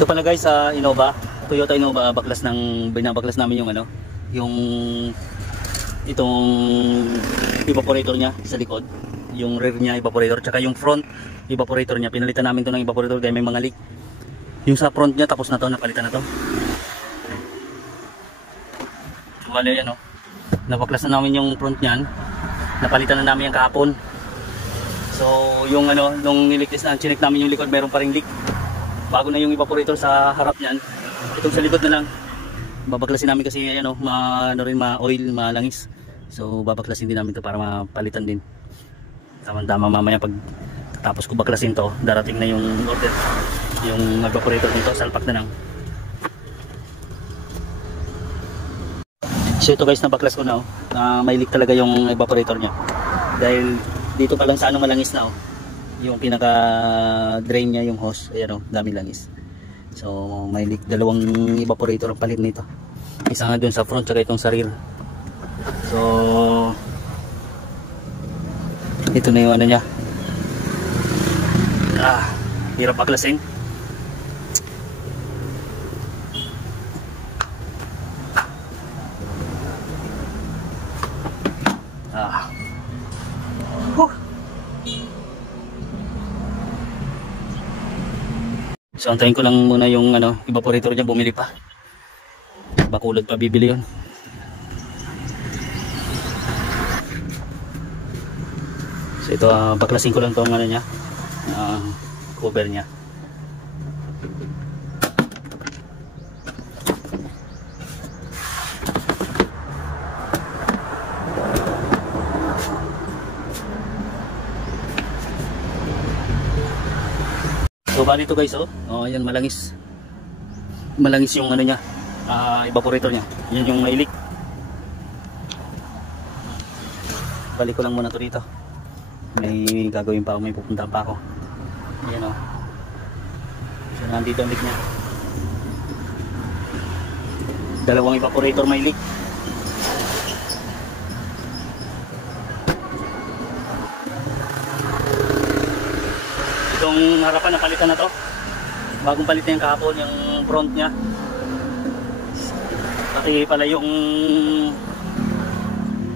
Ito pala guys sa Innova, Toyota Innova, binabaklas namin yung ano, yung itong evaporator niya sa likod, yung rear niya evaporator, tsaka yung front evaporator niya. Pinalitan namin to ng evaporator dahil may mga leak. Yung sa front niya tapos na to, napalitan na to. Wala yan, oh. Nabaklas na namin yung front niyan, napalitan na namin yung kahapon. So yung ano, nung niligtas na, chinek namin yung likod, meron pa ring leak. Bago na yung evaporator sa harap niyan, itong sa likod na lang babaklasin namin kasi ano, ma-oil, malangis. So babaklasin din namin to para mapalitan din. Tama-tama mamaya pag tapos ko baklasin to, darating na yung order, yung evaporator nito, salpak na lang. So ito guys, nabaklas ko na, oh. May leak talaga yung evaporator nya. Dahil dito pa lang sa ano, malangis na, oh. Yung pinaka drain nya, yung hose, ayan, oh, daming langis. So may leak, dalawang evaporator ang palit nito. Isa nga dun sa front, tsaka itong sa rear. So ito na yung ano nya. Hirap baklasin. So antayin ko lang muna yung ano, evaporator niya bumili pa. Bakulod pa bibili yun. So ito, baklasin ko lang tong ano niya, cover niya. So bali ito guys, oh, ayan, malangis yung ano niya, evaporator niya. Yan yung may leak. Balik ko lang muna to dito. May gagawin pa ako, may pupuntahan pa ako. Ayan, oh. So nandito ang leak niya. Dalawang evaporator may leak. Itong harapan napalitan na to. Bagong palitan yung kahapon, yung front nya. Pati pala yung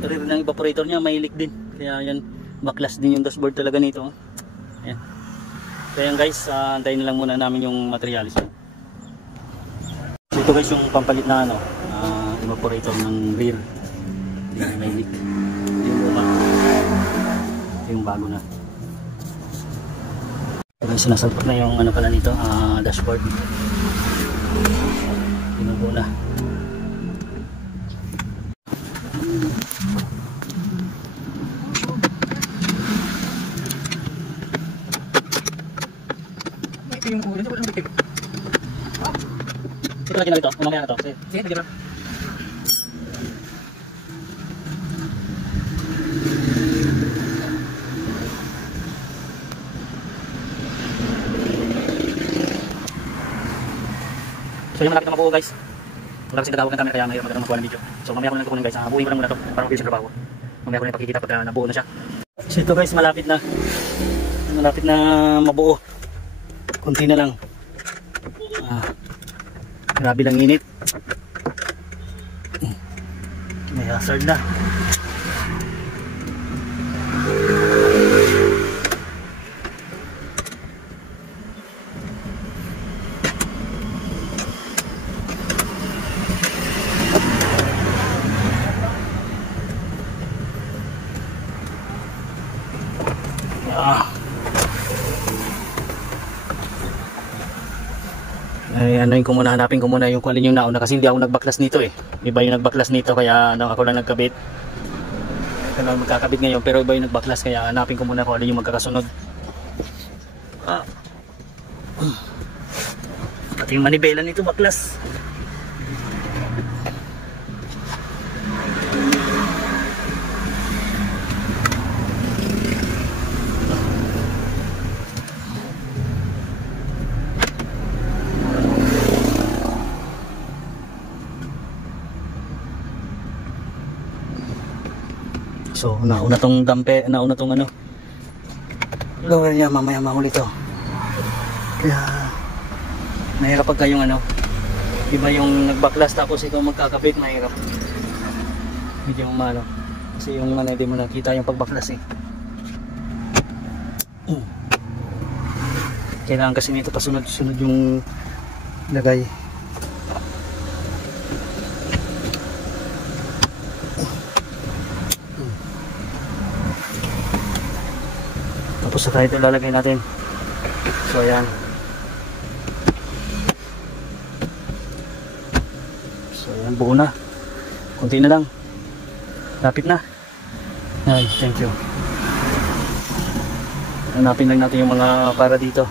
rear ng evaporator nya may leak din. Kaya yan, baklas din yung dashboard talaga nito. Ayan. Kaya guys, antayin na lang muna namin yung materials. So ito guys yung pampalit na ano, evaporator ng rear. Yan, may leak. Yung luma. Yung bago na. Guys, nasalpak na yung ano pala nito, dashboard. Binubo na. Ito lagi na ito, mamaya na ito. Sige, lagi na. So yung malapit na mabuo guys. Wala kasing nagawag ng camera kaya mahirap magandang makuha ng video. So mamaya ko lang kukunin guys, buuin ko lang muna ito para mabilis sa trabaho. Mamaya ko lang pakikita pagka nabuo na siya. So ito guys, malapit na mabuo. Kunti na lang. Grabe lang init. May hazard na. Ay, ko muna, hanapin ko muna yung kung alin yung nauna kasi hindi ako nagbaklas nito eh. Iba yung nagbaklas nito kaya ako lang nagkabit. Ito lang magkakabit ngayon pero iba yung nagbaklas kaya hanapin ko muna kung alin yung magkakasunod. Pati yung manibela nito baklas. So nauna tong dampe, nauna tong ano lower niya, mamaya mahuli to. Kaya Mahirap pagka yung ano, iba yung nagbaklas tapos ikaw magkakabit, mahirap. Medyo umano. Kasi yung ano, hindi mo nakita yung pagbaklas eh. Kailangan kasi nito pasunod-sunod yung lagay. Tapos saka ito lalagay natin. So ayan. So ayan, buo na. Kunti na lang. Lapit na. Ay, thank you. Hanapin lang natin yung mga para dito.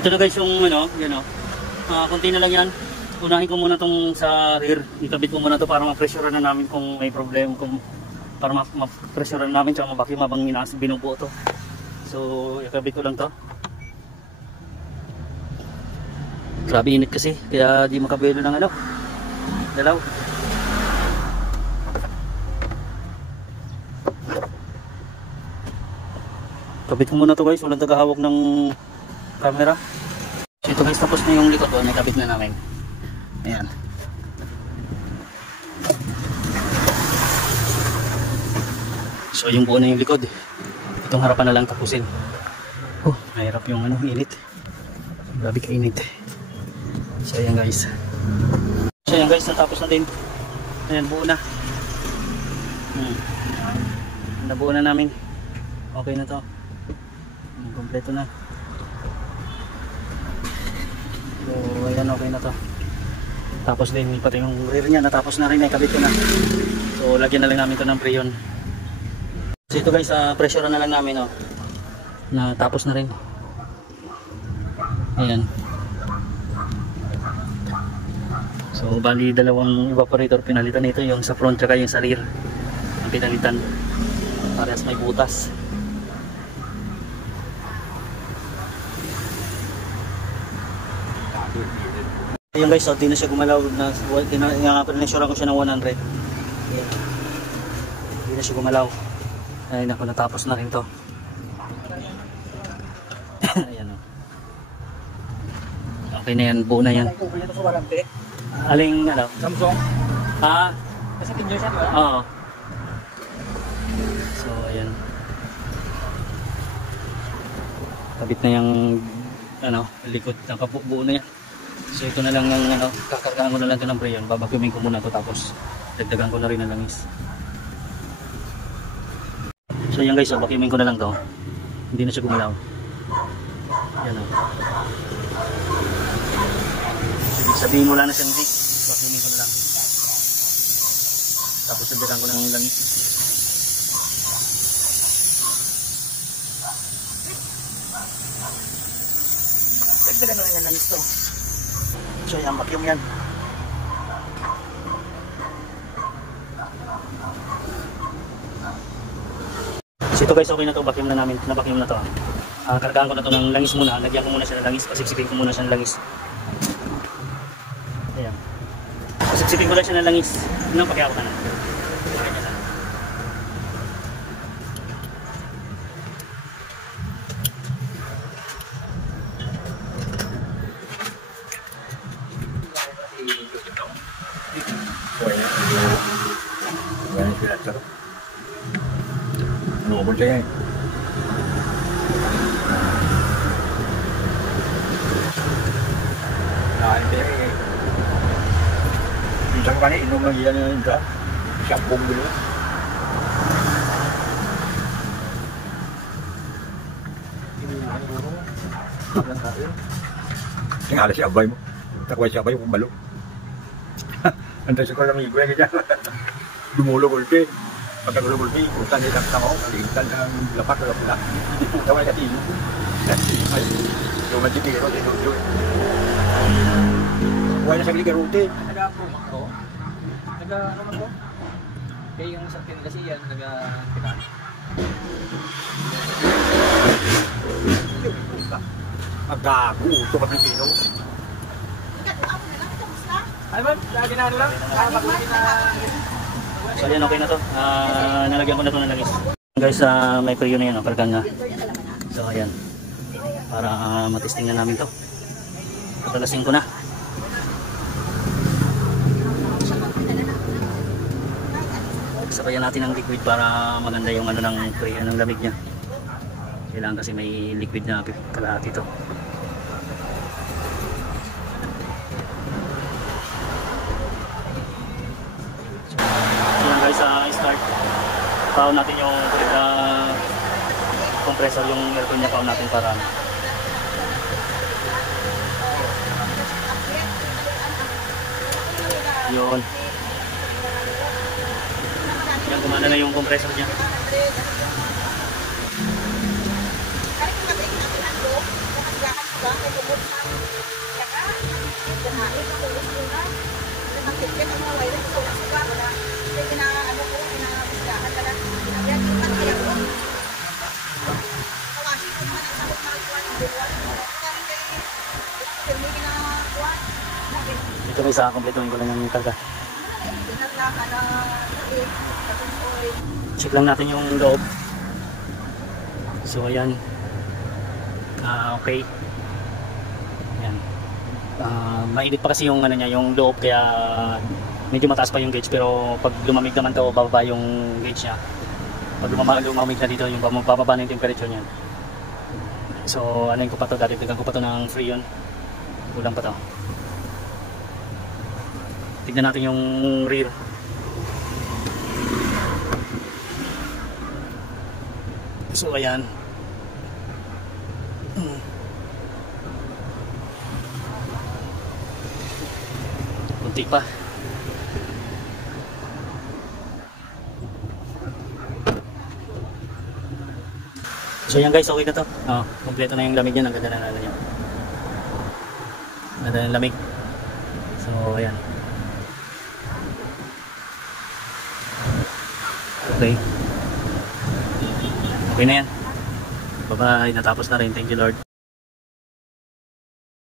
Ito na guys yung ano, yan o. Kunti na lang yan. Unahin ko muna tong sa rear. Ikabit ko muna to para ma-pressurean na namin kung may problem. Para ma-pressurean namin tsaka mabaki mabang binubuo to. So ikabit ko lang to. Grabe init kasi. Kaya di makabelo ng ano. Dalaw. Ikabit ko muna to guys. Walang tagahawak ng camera. So ito guys, tapos na yung likod doon, nakabit na namin. Ayan. So yung buo na yung likod. Itong harapan na lang tapusin. Mahirap yung ano, init. Grabe ka init. So ayan guys. So ayan guys, natapos na din. Ayan, buo na. Nabuo na namin. Okay na to. Kompleto na. So ayan, okay na to. Tapos din pati yung rear niya natapos na rin, nakabit ko na. So lagyan na lang namin to ng preyon. So ito guys, pressure na lang namin natapos na rin. Ayan. So bali dalawang evaporator pinalitan nito, yung sa front tsaka yung sa rear ang pinalitan. Parehas may butas. Ayun guys, so di na siya gumalaw na pinasure ko siya ng 100. Ayan. Di na siya gumalaw. Ay naku, natapos na rin to. Ayan o. Okay na yan, buo na yan. Aling ano? Samsung? Kasi tinyo siya ba? Oo. So ayan. Kabit na yung ano, likod, nakabuo na yan. So ito na lang ang kakargaan ko na lang ito ng preyon. Babacumin ko muna ito tapos dagdagan ko na rin ng langis. So yan guys, vacuumin ko na lang to. Hindi na siya gumalaw. Yan o. Ibig sabihin wala na siyang leak. Vacuumin ko na lang. Tapos sundagan ko ng langis. Dagdagan na lang yung langis to. So yan, vacuum yan. So ito guys, okay na to, vacuum na namin, na-vacuum na to. Kargaan ko na to ng langis muna, lagyan ko muna siya ng langis, pasipsipin ko muna siya ng langis. Ayan. Pasipsipin ko lang siya ng langis. Ano, pakiawa ka na. Ganyan lang. Nungol siya yan. Minsan ka na inom lang yan yung drum. Shampoo dulu. Tingala si abay mo. Takway si abay kung balo. Antay sa ko lang iguya ka dyan. Dumulo gulpi. Pagkagulo gulpi, kutan niya lang tao. Kaligtan ng lapak na lapula. Kaway ka tino. Ay, yung magtitiro, tinudyo. Huwag na sa kiligarote. Nag-approve ako. Nag-ano man ko? Kaya yung sa Pinagasiyan, nag-pinag. Magkaku, ito ka Pilipino. Ay man, lagi na lang. Makuti na. So yan, okay na to. Nalagyan ko na to ng langis. Guys, may preo na yan, kargaan na. So ayan. Para matesting na namin to. Patalasin ko na. Sabayan natin ng liquid para maganda yung ano ng preo ng lamig niya. Kailangan kasi may liquid na kalahati to. Start. Paon natin yung compressor, yung aircon niya, paon natin para yun. Yan, gumana na yung compressor niya. Ito may isa, kompletuhin ko lang yung karga. Check lang natin yung loob. So ayan. Okay. Ayan. Mainit pa kasi yung ano niya, yung loob, kaya medyo mataas pa yung gauge, pero pag lumamig naman to, bababa yung gauge niya. Pag lumamig na dito, yung bababa na yung temperature niya. So ano ko pa to, dagdagan ko pa to ng Freon. Kulang pa to. Tignan natin yung rear. So ayan. Kunti pa. So yan guys, okay na to. Kompleto na yung lamig niya. Ang ganda na niya. Ang ganda ng lamig. So ayan. Okay. Okay na yan. Bye-bye. Natapos na rin. Thank you Lord.